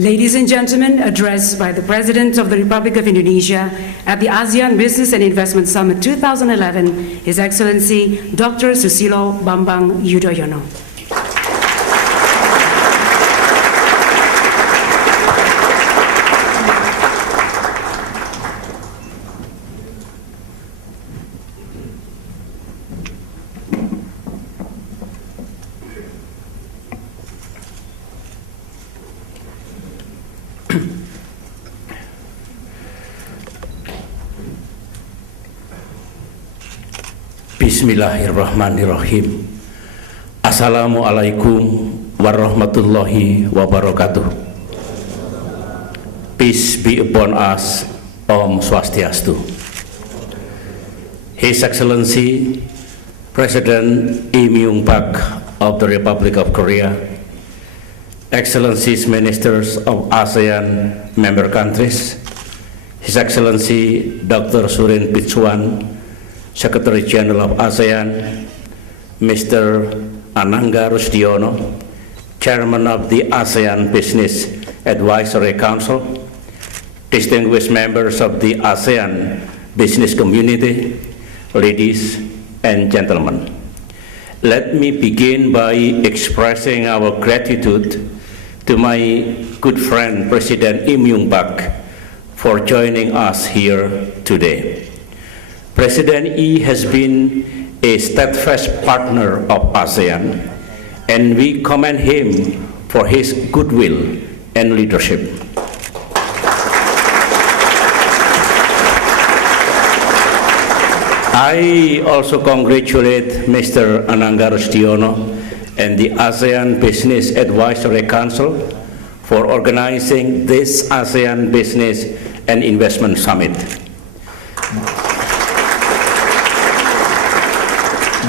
Ladies and gentlemen, addressed by the President of the Republic of Indonesia at the ASEAN Business and Investment Summit 2011, His Excellency Dr. Susilo Bambang Yudhoyono. Bismillahirrahmanirrahim. Assalamualaikum warahmatullahi wabarakatuh. Peace be upon us. Om Swastiastu. His Excellency President Lee Myung-bak of the Republic of Korea, Excellencies Ministers of ASEAN member countries, His Excellency Dr. Surin Pitsuwan, Secretary General of ASEAN, Mr. Anangga Rusdiono, Chairman of the ASEAN Business Advisory Council, distinguished members of the ASEAN business community, ladies and gentlemen. Let me begin by expressing our gratitude to my good friend President Lee Myung-bak for joining us here today. President Lee has been a steadfast partner of ASEAN, and we commend him for his goodwill and leadership. I also congratulate Mr. Anangga Rusdiono and the ASEAN Business Advisory Council for organizing this ASEAN Business and Investment Summit.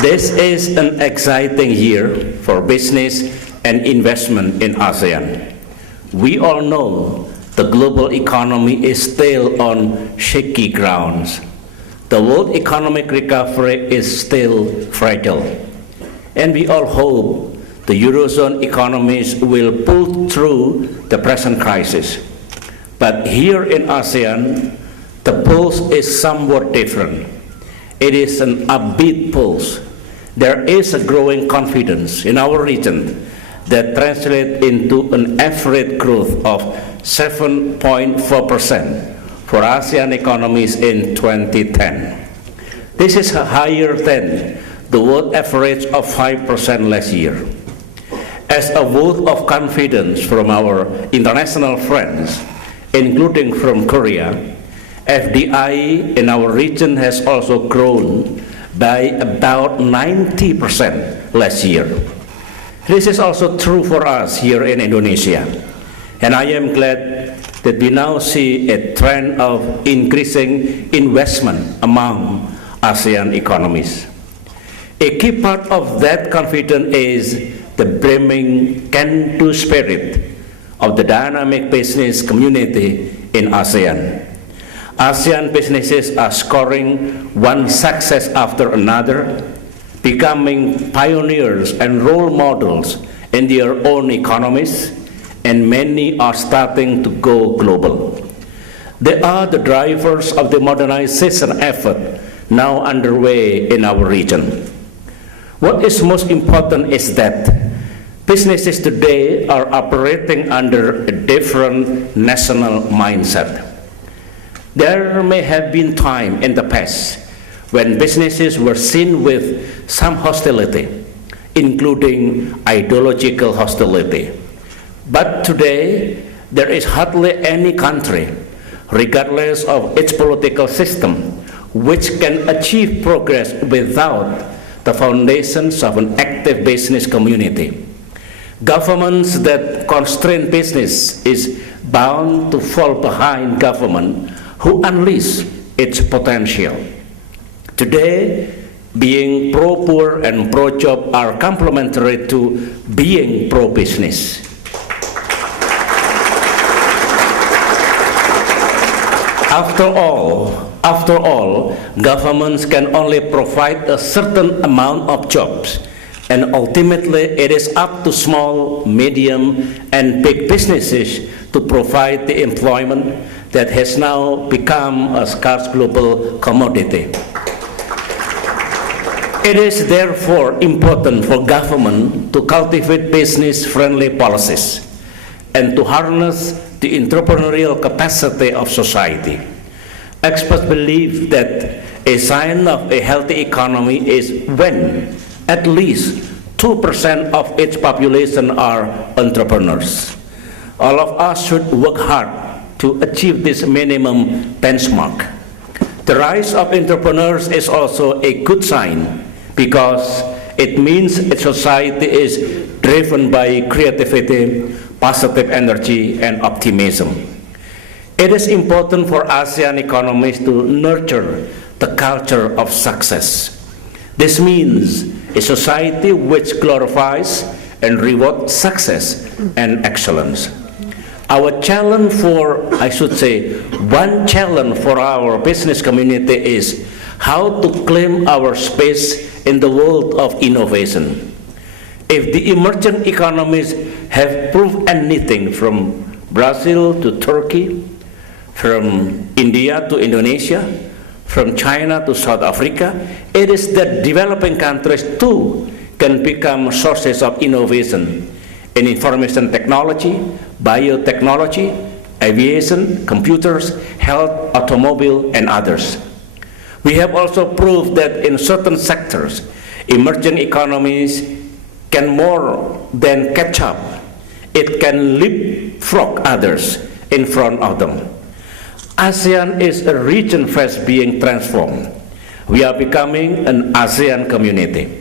This is an exciting year for business and investment in ASEAN. We all know the global economy is still on shaky grounds. The world economic recovery is still fragile. And we all hope the Eurozone economies will pull through the present crisis. But here in ASEAN, the pulse is somewhat different. It is an upbeat pulse. There is a growing confidence in our region that translates into an average growth of 7.4% for ASEAN economies in 2010. This is higher than the world average of 5% last year. As a vote of confidence from our international friends, including from Korea, FDI in our region has also grown by about 90% last year. This is also true for us here in Indonesia, and I am glad that we now see a trend of increasing investment among ASEAN economies. A key part of that confidence is the brimming can-do spirit of the dynamic business community in ASEAN. ASEAN businesses are scoring one success after another, becoming pioneers and role models in their own economies, and many are starting to go global. They are the drivers of the modernization effort now underway in our region. What is most important is that businesses today are operating under a different national mindset. There may have been time in the past when businesses were seen with some hostility, including ideological hostility. But today, there is hardly any country, regardless of its political system, which can achieve progress without the foundations of an active business community. Governments that constrain business is bound to fall behind government who unleash its potential. Today, being pro-poor and pro-job are complementary to being pro-business. After all, governments can only provide a certain amount of jobs, and ultimately it is up to small, medium, and big businesses to provide the employment that has now become a scarce global commodity. It is therefore important for government to cultivate business-friendly policies and to harness the entrepreneurial capacity of society. Experts believe that a sign of a healthy economy is when at least 2% of its population are entrepreneurs. All of us should work hard to achieve this minimum benchmark. The rise of entrepreneurs is also a good sign because it means a society is driven by creativity, positive energy, and optimism. It is important for ASEAN economies to nurture the culture of success. This means a society which glorifies and rewards success and excellence. Our challenge one challenge for our business community is how to claim our space in the world of innovation. If the emerging economies have proved anything from Brazil to Turkey, from India to Indonesia, from China to South Africa, it is that developing countries too can become sources of innovation in information technology, biotechnology, aviation, computers, health, automobile, and others. We have also proved that in certain sectors, emerging economies can more than catch up. It can leapfrog others in front of them. ASEAN is a region fast being transformed. We are becoming an ASEAN community.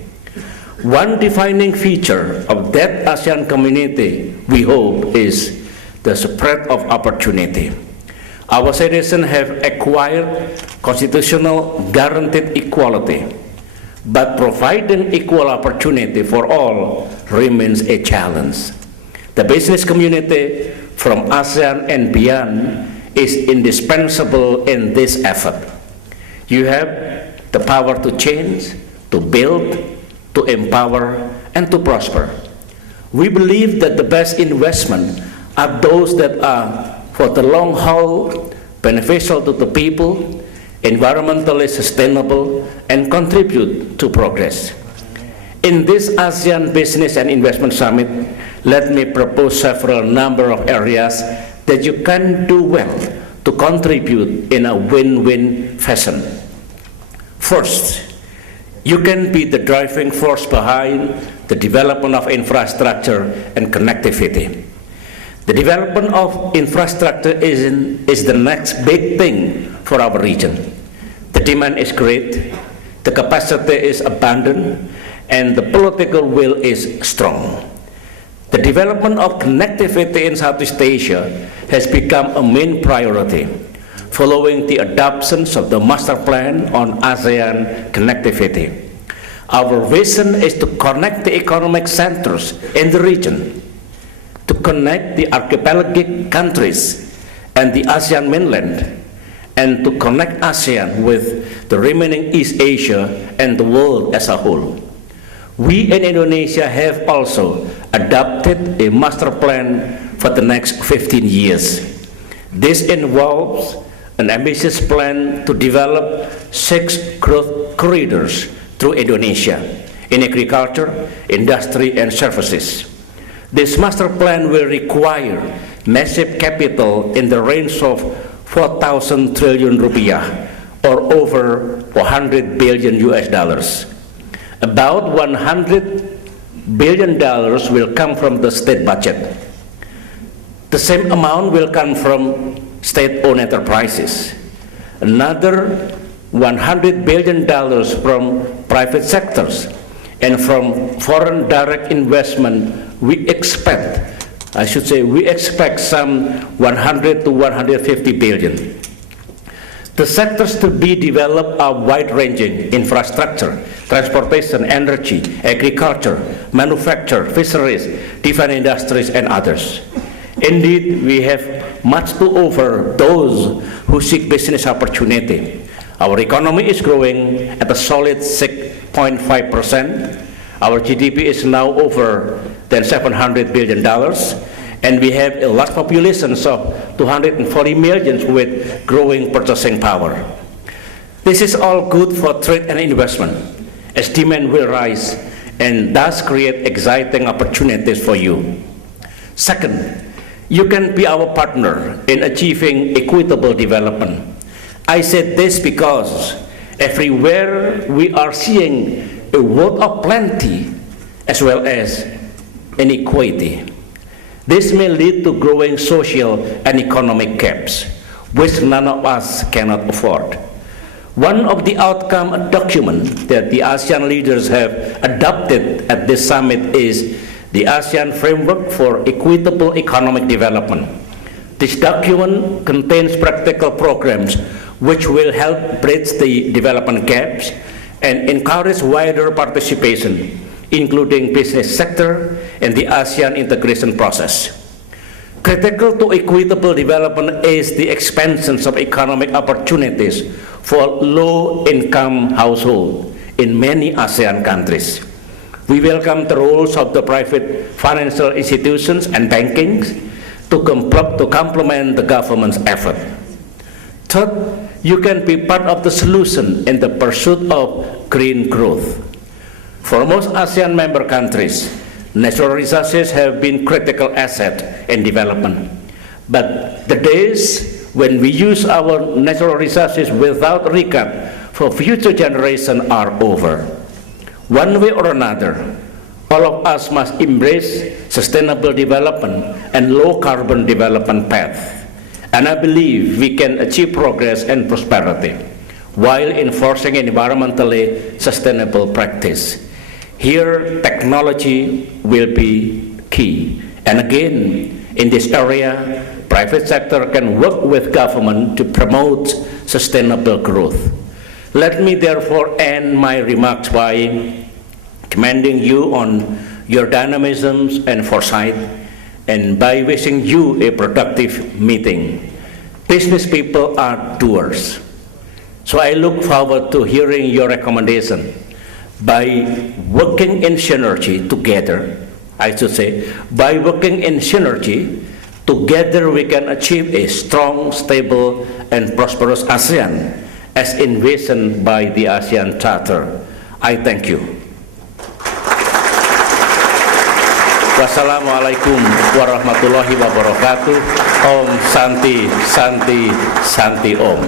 One defining feature of that ASEAN community, we hope, is the spread of opportunity. Our citizens have acquired constitutional guaranteed equality, but providing equal opportunity for all remains a challenge. The business community from ASEAN and beyond is indispensable in this effort. You have the power to change, to build, to empower, and to prosper. We believe that the best investment are those that are for the long haul, beneficial to the people, environmentally sustainable, and contribute to progress. In this ASEAN Business and Investment Summit, let me propose several number of areas that you can do well to contribute in a win-win fashion. First, you can be the driving force behind the development of infrastructure and connectivity. The development of infrastructure is the next big thing for our region. The demand is great, the capacity is abundant, and the political will is strong. The development of connectivity in Southeast Asia has become a main priority, following the adoption of the Master Plan on ASEAN connectivity. Our vision is to connect the economic centers in the region, to connect the archipelagic countries and the ASEAN mainland, and to connect ASEAN with the remaining East Asia and the world as a whole. We in Indonesia have also adopted a master plan for the next 15 years. This involves an ambitious plan to develop 6 growth corridors through Indonesia in agriculture, industry, and services. This master plan will require massive capital in the range of 4,000 trillion rupiah, or over $400 billion US dollars. About $100 billion will come from the state budget. The same amount will come from state-owned enterprises. Another $100 billion from private sectors, and from foreign direct investment we expect some 100 to 150 billion. The sectors to be developed are wide-ranging: infrastructure, transportation, energy, agriculture, manufacture, fisheries, defense industries, and others. Indeed, we have much to offer those who seek business opportunity. Our economy is growing at a solid 6.5%. Our GDP is now over than $700 billion, and we have a large population of 240 million with growing purchasing power. This is all good for trade and investment, as demand will rise and thus create exciting opportunities for you. Second, you can be our partner in achieving equitable development. I said this because everywhere we are seeing a world of plenty as well as inequality. This may lead to growing social and economic gaps, which none of us cannot afford. One of the outcome document that the ASEAN leaders have adopted at this summit is the ASEAN Framework for Equitable Economic Development. This document contains practical programs which will help bridge the development gaps and encourage wider participation, including business sector and the ASEAN integration process. Critical to equitable development is the expansion of economic opportunities for low-income households in many ASEAN countries. We welcome the roles of the private financial institutions and banking to complement the government's effort. Third, you can be part of the solution in the pursuit of green growth. For most ASEAN member countries, natural resources have been critical asset in development. But the days when we use our natural resources without regard for future generations are over. One way or another, all of us must embrace sustainable development and low carbon development path. And I believe we can achieve progress and prosperity while enforcing environmentally sustainable practice. Here, technology will be key. And again, in this area, private sector can work with government to promote sustainable growth. Let me therefore end my remarks by commending you on your dynamism and foresight, and by wishing you a productive meeting. Business people are doers. So I look forward to hearing your recommendation. By working in synergy together, by working in synergy, together we can achieve a strong, stable, and prosperous ASEAN as envisioned by the ASEAN Charter. I thank you. Wassalamualaikum warahmatullahi wabarakatuh. Om Santi, Santi, Santi Om.